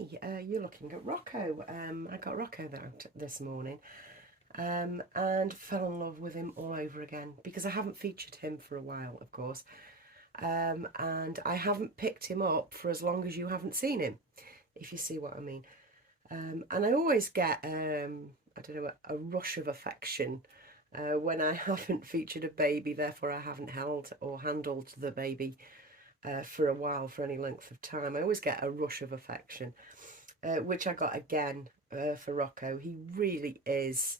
me. You're looking at Rocco. I got Rocco out this morning and fell in love with him all over again because I haven't featured him for a while, of course. And I haven't picked him up for as long as you haven't seen him, if you see what I mean. And I always get, I don't know, a rush of affection when I haven't featured a baby, therefore I haven't held or handled the baby for a while, for any length of time. I always get a rush of affection, which I got again for Rocco. He really is,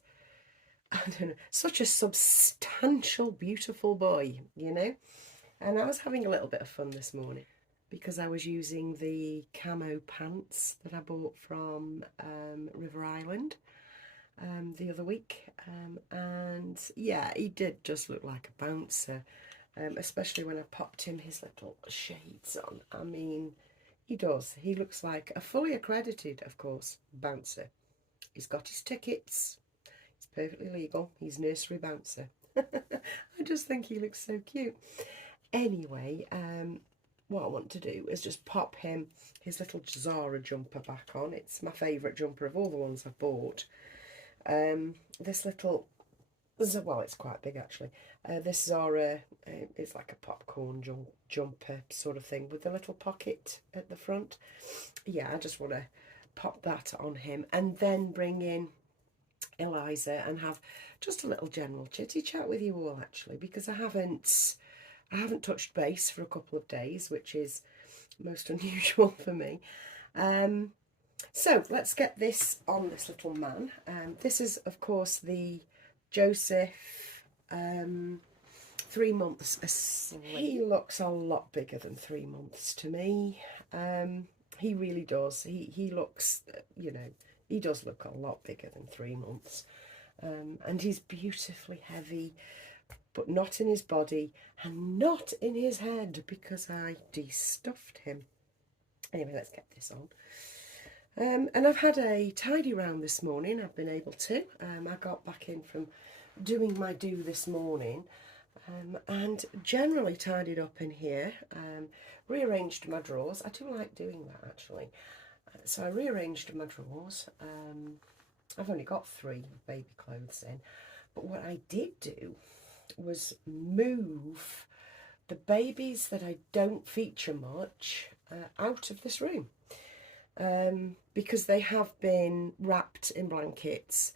I don't know, such a substantial, beautiful boy, you know. And I was having a little bit of fun this morning because I was using the camo pants that I bought from River Island the other week. And yeah, he did just look like a bouncer, especially when I popped him his little shades on. I mean, he does. He looks like a fully accredited, of course, bouncer. He's got his tickets. It's perfectly legal. He's nursery bouncer. I just think he looks so cute. Anyway, what I want to do is just pop him his little Zara jumper back on. It's my favourite jumper of all the ones I've bought. This little, well, it's quite big actually. This Zara, it's like a popcorn jumper sort of thing with a little pocket at the front. Yeah, I just want to pop that on him and then bring in Eliza and have just a little general chitty chat with you all actually, because I haven't touched base for a couple of days, which is most unusual for me. So let's get this on this little man. This is, of course, the Joseph 3 months asleep. He looks a lot bigger than 3 months to me. He really does. He looks, you know, he does look a lot bigger than 3 months. And he's beautifully heavy, but not in his body and not in his head because I de-stuffed him. Anyway, let's get this on. And I've had a tidy round this morning. I've been able to. I got back in from doing my do this morning and generally tidied up in here. Rearranged my drawers. I do like doing that actually. So I rearranged my drawers. I've only got 3 baby clothes in. But what I did do was move the babies that I don't feature much out of this room because they have been wrapped in blankets,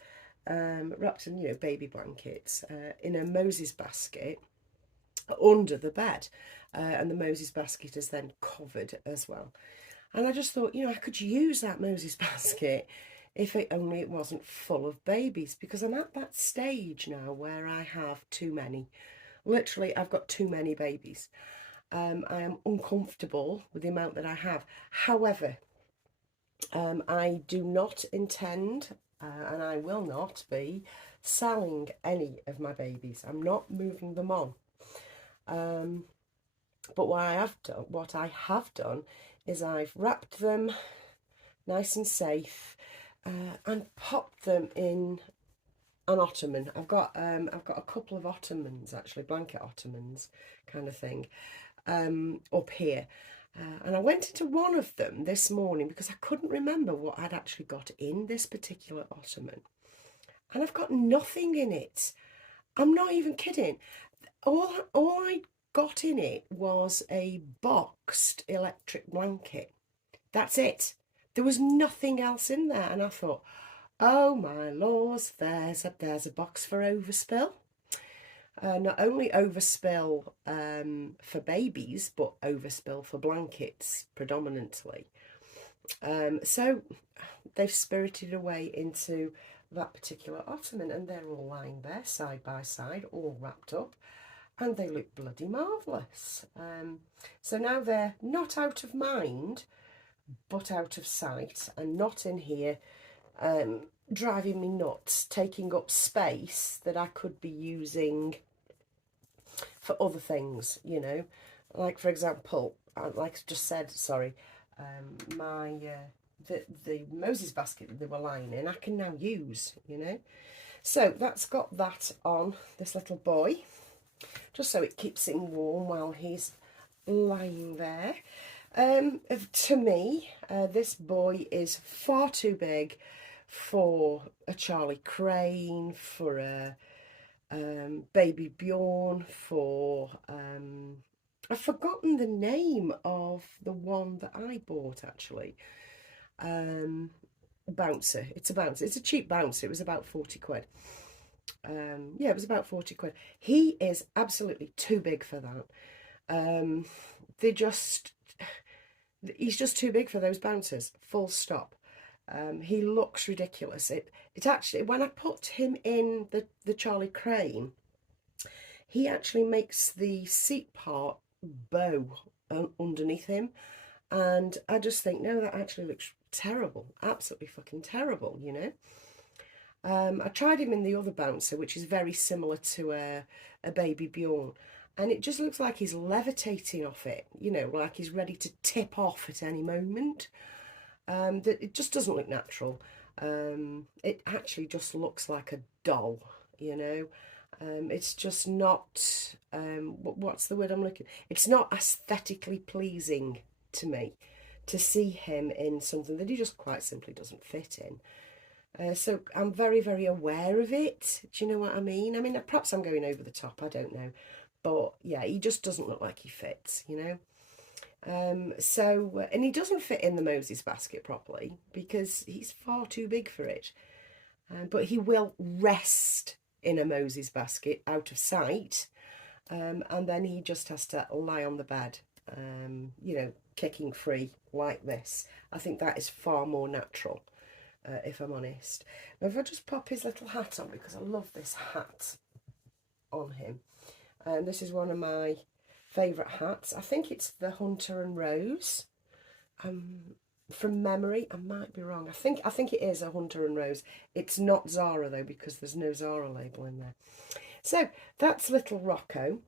wrapped in, you know, baby blankets in a Moses basket under the bed, and the Moses basket is then covered as well. And I just thought, you know, I could use that Moses basket if it wasn't full of babies, because I'm at that stage now where I have too many. Literally, I've got too many babies. I am uncomfortable with the amount that I have. However, I do not intend, and I will not be, selling any of my babies. I'm not moving them on. But what I have done is I've wrapped them nice and safe and popped them in an ottoman. I've got a couple of ottomans actually, blanket ottomans kind of thing, up here. And I went into one of them this morning because I couldn't remember what I'd actually got in this particular ottoman. And I've got nothing in it. I'm not even kidding. All I got in it was a boxed electric blanket. That's it. There was nothing else in there. And I thought, oh my laws, there's a box for overspill. Not only overspill for babies, but overspill for blankets predominantly. So they've spirited away into that particular ottoman, and they're all lying there side by side, all wrapped up, and they look bloody marvellous. So now they're not out of mind, but out of sight, and not in here driving me nuts, taking up space that I could be using for other things, you know. Like, for example, like I just said, sorry, the Moses basket that they were lying in, I can now use, you know. So that's got that on this little boy, just so it keeps him warm while he's lying there. To me, this boy is far too big for a Charlie Crane, for a baby Bjorn, for I've forgotten the name of the one that I bought actually. Bouncer. It's a bouncer. It's a cheap bouncer. It was about 40 quid. Yeah, it was about 40 quid. He is absolutely too big for that. They just, he's just too big for those bouncers, full stop. He looks ridiculous. It actually, when I put him in the Charlie Crane, he actually makes the seat part bow underneath him. And I just think, no, that actually looks terrible. Absolutely fucking terrible, you know. I tried him in the other bouncer, which is very similar to a baby Bjorn. And it just looks like he's levitating off it, you know, like he's ready to tip off at any moment. That it just doesn't look natural. It actually just looks like a doll, you know. It's just not, what's the word I'm looking? It's not aesthetically pleasing to me to see him in something that he just quite simply doesn't fit in. So I'm very, very aware of it. Do you know what I mean? I mean, perhaps I'm going over the top, I don't know. But yeah, he just doesn't look like he fits, you know. And he doesn't fit in the Moses basket properly because he's far too big for it. But he will rest in a Moses basket out of sight. And then he just has to lie on the bed, you know, kicking free like this. I think that is far more natural. If I'm honest. Now, if I just pop his little hat on, because I love this hat on him. And this is one of my favourite hats. I think it's the Hunter and Rose. From memory, I might be wrong. I think it is a Hunter and Rose. It's not Zara though, because there's no Zara label in there. So that's little Rocco.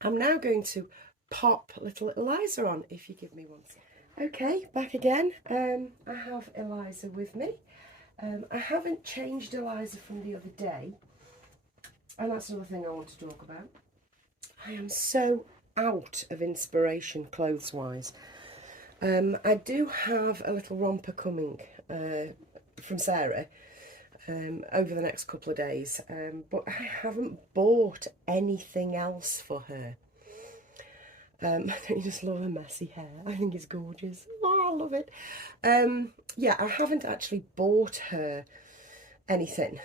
I'm now going to pop little Eliza on, if you give me one second. Okay, back again. I have Eliza with me. I haven't changed Eliza from the other day, and that's another thing I want to talk about. I am so out of inspiration clothes-wise. I do have a little romper coming from Sarah over the next couple of days, but I haven't bought anything else for her. I just love her messy hair. I think it's gorgeous. Oh, I love it. Yeah, I haven't actually bought her anything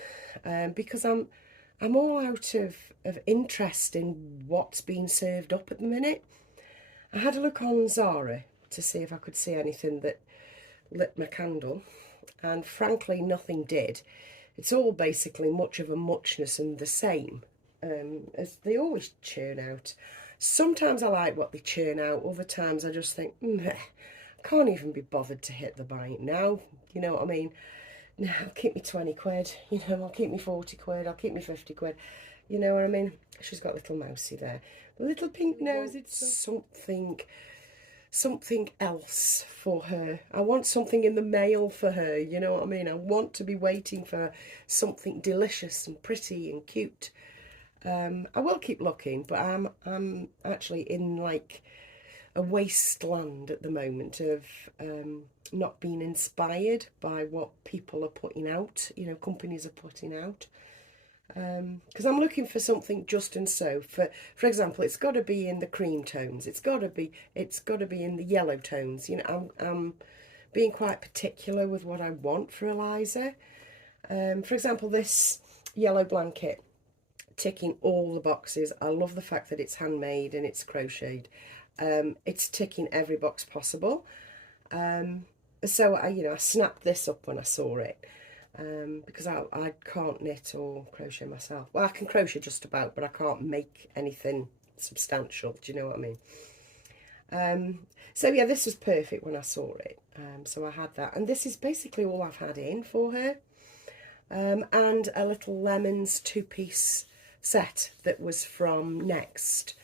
because I'm all out of interest in what's being served up at the minute. I had a look on Zara to see if I could see anything that lit my candle, and frankly nothing did. It's all basically much of a muchness and the same, as they always churn out. Sometimes I like what they churn out, other times I just think, I can't even be bothered to hit the buy now, you know what I mean? No, I'll keep me 20 quid, you know, I'll keep me 40 quid, I'll keep me 50 quid, you know what I mean? She's got little mousey there. The little pink nose, it's something else for her. I want something in the mail for her, you know what I mean? I want to be waiting for something delicious and pretty and cute. I will keep looking, but I'm actually in like a wasteland at the moment of not being inspired by what people are putting out, you know, companies are putting out. Because I'm looking for something just and so. For example, it's got to be in the cream tones. It's got to be in the yellow tones. You know, I'm being quite particular with what I want for Eliza. For example, this yellow blanket, ticking all the boxes. I love the fact that it's handmade and it's crocheted. It's ticking every box possible. So I snapped this up when I saw it, because I can't knit or crochet myself. Well, I can crochet just about, but I can't make anything substantial. Do you know what I mean? So yeah, this was perfect when I saw it. So I had that, and this is basically all I've had in for her. And a little lemons 2-piece set that was from Next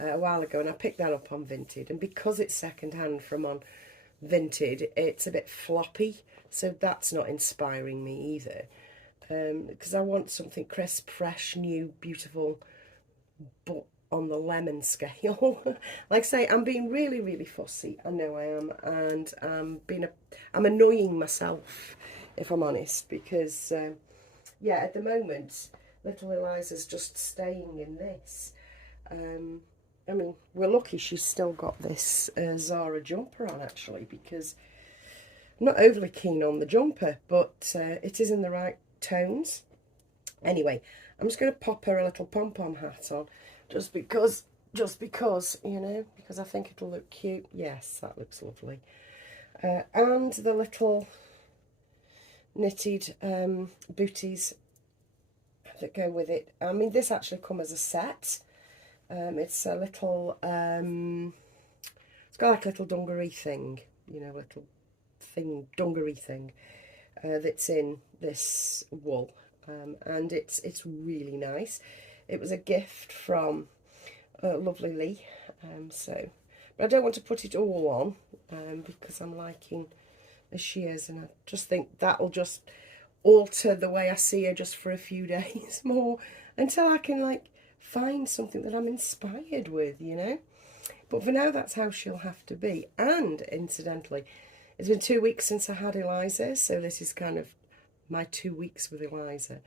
a while ago, and I picked that up on Vinted, and because it's second hand from on Vinted, it's a bit floppy, so that's not inspiring me either, because I want something crisp, fresh, new, beautiful, but on the lemon scale. Like I say, I'm being really, really fussy. I know I am, and I'm annoying myself, if I'm honest, because yeah, at the moment, little Eliza's just staying in this. I mean, we're lucky she's still got this Zara jumper on, actually, because I'm not overly keen on the jumper, but it is in the right tones. Anyway, I'm just going to pop her a little pom-pom hat on, just because, you know, because I think it'll look cute. Yes, that looks lovely. And the little knitted booties that go with it. I mean, this actually comes as a set. It's a little, it's got like a little dungaree thing, you know, little thing, dungaree thing, that's in this wool. And it's really nice. It was a gift from lovely Lee, so, but I don't want to put it all on, because I'm liking as she is, and I just think that'll just alter the way I see her just for a few days more, until I can like find something that I'm inspired with, you know. But for now, that's how she'll have to be. And incidentally, it's been 2 weeks since I had Eliza, so this is kind of my 2 weeks with Eliza.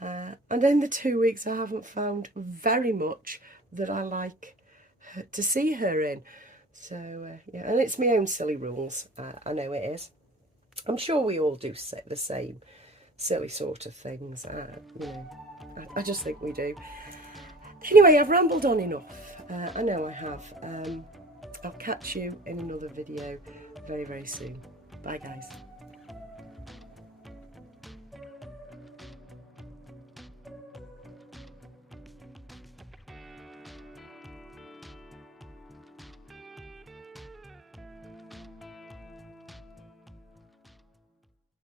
And in the 2 weeks, I haven't found very much that I like to see her in. So, yeah, and it's my own silly rules. I know it is. I'm sure we all do the same silly sort of things. You know, I just think we do. Anyway, I've rambled on enough. I know I have. I'll catch you in another video very, very soon. Bye, guys.